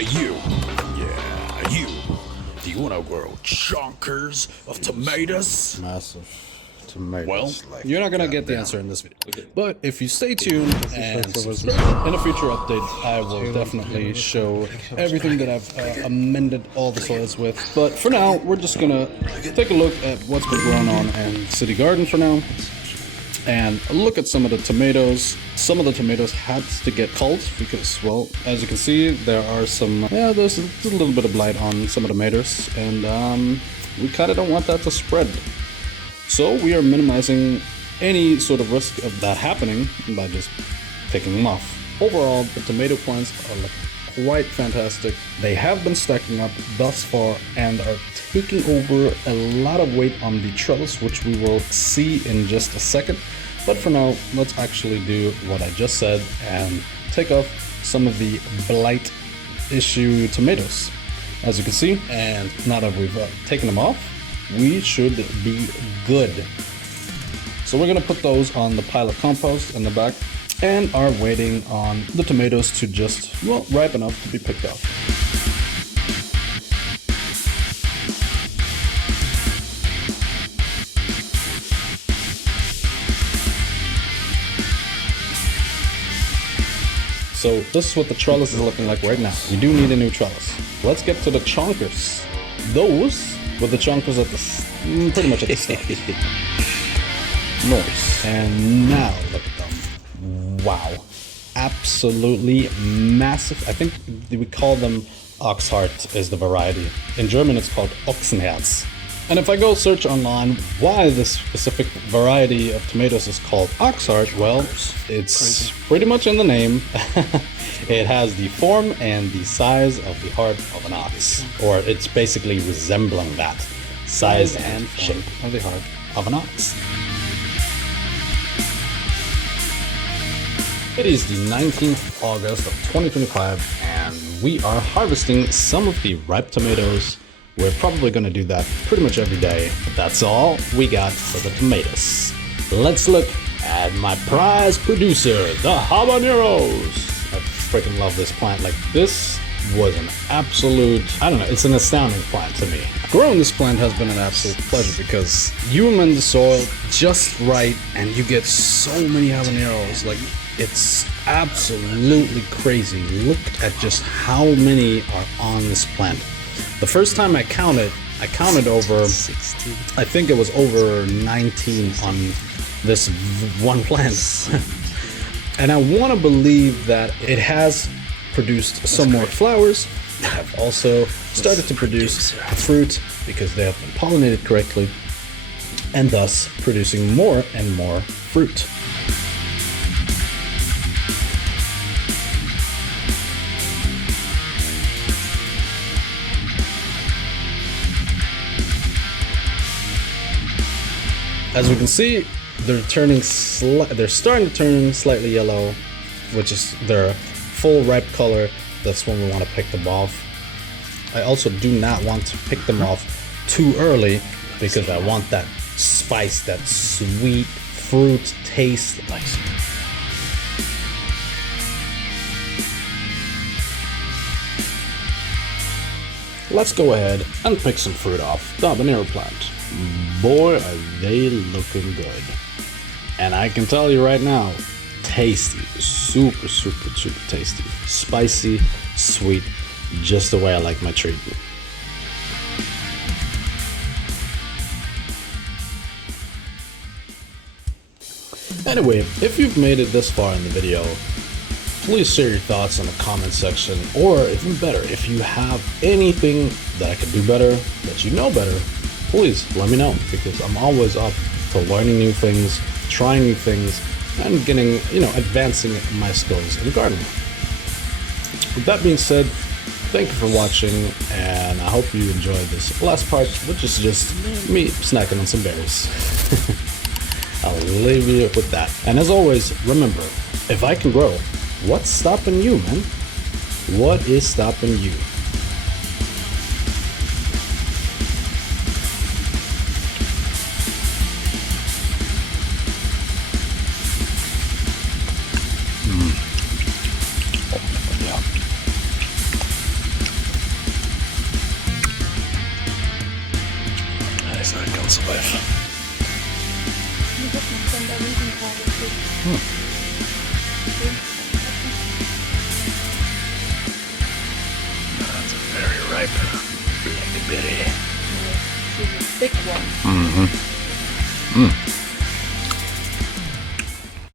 Hey, you. Yeah, you. Do you want to grow chonkers of tomatoes? Massive tomatoes. Well, You're not gonna get the answer in this video. But if you stay tuned and subscribe, in a future update, I will definitely show everything that I've amended all the soils with. But for now, we're just gonna take a look at what's been growing on in City Garden for now. And look at some of the tomatoes. Some of the tomatoes had to get culled because, well, as you can see, there are some, there's a little bit of blight on some of the tomatoes, and we kind of don't want that to spread. So we are minimizing any sort of risk of that happening by just picking them off. Overall, the tomato plants are looking quite fantastic. They have been stacking up thus far and are taking over a lot of weight on the trellis, which we will see in just a second. But for now, let's actually do what I just said and take off some of the blight issue tomatoes, as you can see. And now that we've taken them off, we should be good. So we're gonna put those on the pile of compost in the back and are waiting on the tomatoes to just, well, ripen up to be picked off. So this is what the trellis is looking like right now. We do need a new trellis. Let's get to the chonkers. Those with the chonkers at the pretty much at the start. Nice. And now look at them. Wow. Absolutely massive. I think we call them Oxheart is the variety. In German it's called Ochsenherz. And if I go search online why this specific variety of tomatoes is called Oxheart, well, it's pretty much in the name. It has the form and the size of the heart of an ox, or it's basically resembling that size and shape of the heart of an ox. It is the 19th August of 2025 and we are harvesting some of the ripe tomatoes. We're probably going to do that pretty much every day, but that's all we got for the tomatoes. Let's look at my prize producer, the habaneros. I freaking love this plant. Like, this was an absolute, I don't know, it's an astounding plant to me. Growing this plant has been an absolute pleasure because you amend the soil just right and you get so many habaneros. Like, it's absolutely crazy. Look at just how many are on this plant. The first time I counted over 16. I think it was over 19 on this one plant. And I want to believe that it has produced some more flowers. They have also started to produce fruit because they have been pollinated correctly, and thus producing more and more fruit. As we can see, they're starting to turn slightly yellow, which is their full ripe color. That's when we want to pick them off. I also do not want to pick them off too early because I want that spice, that sweet fruit taste. Let's go ahead and pick some fruit off the habanero plant. Boy, are they looking good. And I can tell you right now, tasty, super, super, super tasty. Spicy, sweet, just the way I like my treat. Anyway, if you've made it this far in the video, please share your thoughts in the comment section, or even better, if you have anything that I could do better, that you know better, please let me know, because I'm always up to learning new things, trying new things, and getting, advancing my skills in gardening. With that being said, thank you for watching, and I hope you enjoyed this last part, which is just me snacking on some berries. I'll leave you with that. And as always, remember, if I can grow, what's stopping you, man? What is stopping you? Circles with. That's a very ripe blackberry. Thick one. Mm-hmm. Mm.